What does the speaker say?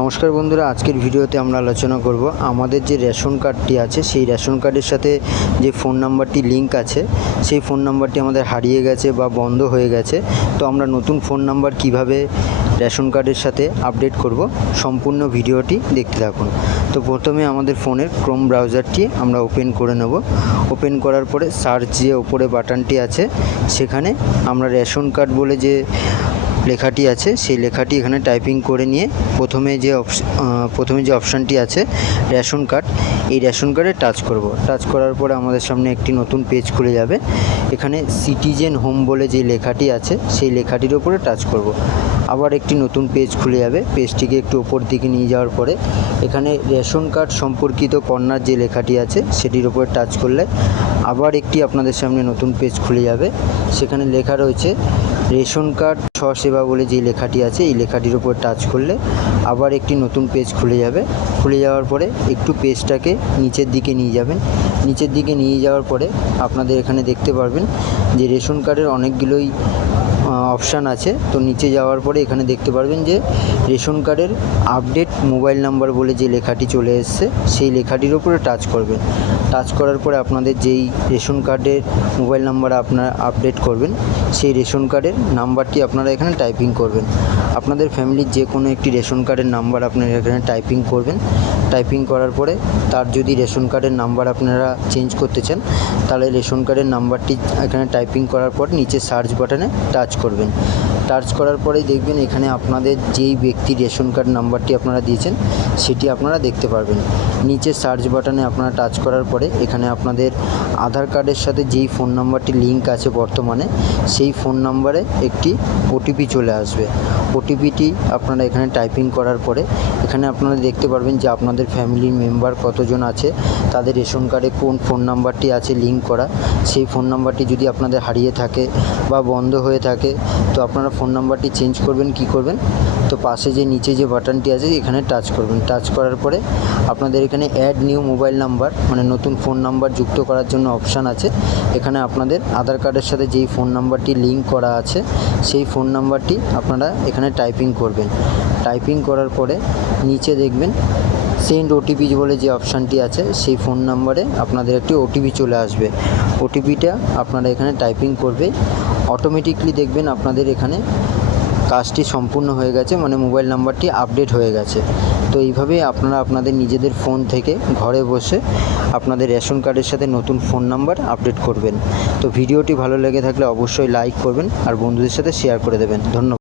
নমস্কার বন্ধুরা, আজকের ভিডিওতে আমরা আলোচনা করব আমাদের যে রেশন কার্ডটি আছে সেই রেশন কার্ডের সাথে যে ফোন নাম্বারটি লিংক আছে সেই ফোন নাম্বারটি আমাদের হারিয়ে গেছে বা বন্ধ হয়ে গেছে। তো আমরা নতুন ফোন নাম্বার কিভাবে রেশন কার্ডের সাথে আপডেট করব, সম্পূর্ণ ভিডিওটি দেখতে থাকুন। তো প্রথমে আমাদের ফোনের ক্রোম ব্রাউজারটি আমরা ওপেন করে নেব। ওপেন করার পরে সার্চ যে ওপরে বাটনটি আছে সেখানে আমরা রেশন কার্ড বলে যে লেখাটি আছে সেই লেখাটি এখানে টাইপিং করে নিয়ে প্রথমে যে অপশানটি আছে রেশন কার্ড, এই রেশন কার্ডে টাচ করব। টাচ করার পরে আমাদের সামনে একটি নতুন পেজ খুলে যাবে। এখানে সিটিজেন হোম বলে যে লেখাটি আছে সেই লেখাটির উপরে টাচ করব। আবার একটি নতুন পেজ খুলে যাবে। পেজটিকে একটু ওপর দিকে নিয়ে যাওয়ার পরে এখানে রেশন কার্ড সম্পর্কিত কর্নার যে লেখাটি আছে সেটির উপরে টাচ করলে আবার একটি আপনাদের সামনে নতুন পেজ খুলে যাবে। সেখানে লেখা রয়েছে রেশন কার্ড স্বসেবা বলে যে লেখাটি আছে এই লেখাটির উপর টাচ করলে আবার একটি নতুন পেজ খুলে যাবে। খুলে যাওয়ার পরে একটু পেজটাকে নিচের দিকে নিয়ে যাবেন। নিচের দিকে নিয়ে যাওয়ার পরে আপনাদের এখানে দেখতে পারবেন যে রেশন কার্ডের অনেকগুলোই অপশান আছে। তো নিচে যাওয়ার পরে এখানে দেখতে পারবেন যে রেশন কার্ডের আপডেট মোবাইল নাম্বার বলে যে লেখাটি চলে এসছে সেই লেখাটির উপরে টাচ করবেন। টাচ করার পরে আপনাদের যেই রেশন কার্ডের মোবাইল নাম্বার আপনারা আপডেট করবেন সেই রেশন কার্ডের নাম্বারটি আপনারা এখানে টাইপিং করবেন। আপনাদের ফ্যামিলির যে কোনো একটি রেশন কার্ডের নাম্বার আপনারা এখানে টাইপিং করবেন। টাইপিং করার পরে তার যদি রেশন কার্ডের নাম্বার আপনারা চেঞ্জ করতে চান তাহলে রেশন কার্ডের নাম্বারটি এখানে টাইপিং করার পর নিচে সার্চ বাটনে টাচ করবেন। টাচ করার পরেই দেখবেন এখানে আপনাদের যেই ব্যক্তির রেশন কার্ড নাম্বারটি আপনারা দিয়েছেন সেটি আপনারা দেখতে পারবেন। নিচে সার্চ বাটনে আপনারা টাচ করার পরে এখানে আপনাদের আধার কার্ডের সাথে যেই ফোন নাম্বারটি লিংক আছে বর্তমানে সেই ফোন নাম্বারে একটি ওটিপি চলে আসবে। ওটিপিটি আপনারা এখানে টাইপিং করার পরে এখানে আপনারা দেখতে পারবেন যে আপনাদের ফ্যামিলির মেম্বার কতজন আছে, তাদের রেশন কার্ডে কোন ফোন নাম্বারটি আছে লিংক করা, সেই ফোন নাম্বারটি যদি আপনাদের হারিয়ে থাকে বা বন্ধ হয়ে থাকে তো আপনারা ফোন নাম্বারটি চেঞ্জ করবেন কি করবেন, তো পাশে যে নিচে যে বাটনটি আছে এখানে টাচ করবেন। টাচ করার পরে আপনাদের এখানে অ্যাড নিউ মোবাইল নাম্বার মানে নতুন ফোন নাম্বার যুক্ত করার জন্য অপশান আছে। এখানে আপনাদের আধার কার্ডের সাথে যেই ফোন নাম্বারটি লিংক করা আছে সেই ফোন নাম্বারটি আপনারা এখানে টাইপিং করবেন। টাইপিং করার পরে নিচে দেখবেন সেন্ড ওটিপি বলে যে অপশানটি আছে সেই ফোন নাম্বারে আপনাদের একটি ওটিপি চলে আসবে। ওটিপিটা আপনারা এখানে টাইপিং করবে, অটোমেটিকলি দেখবেন আপনাদের এখানে কাজটি সম্পূর্ণ হয়ে গেছে, মানে মোবাইল নাম্বারটি আপডেট হয়ে গেছে। তো এইভাবেই আপনারা আপনাদের নিজেদের ফোন থেকে ঘরে বসে আপনাদের রেশন কার্ডের সাথে নতুন ফোন নাম্বার আপডেট করবেন। তো ভিডিওটি ভালো লেগে থাকলে অবশ্যই লাইক করবেন আর বন্ধুদের সাথে শেয়ার করে দেবেন। ধন্যবাদ।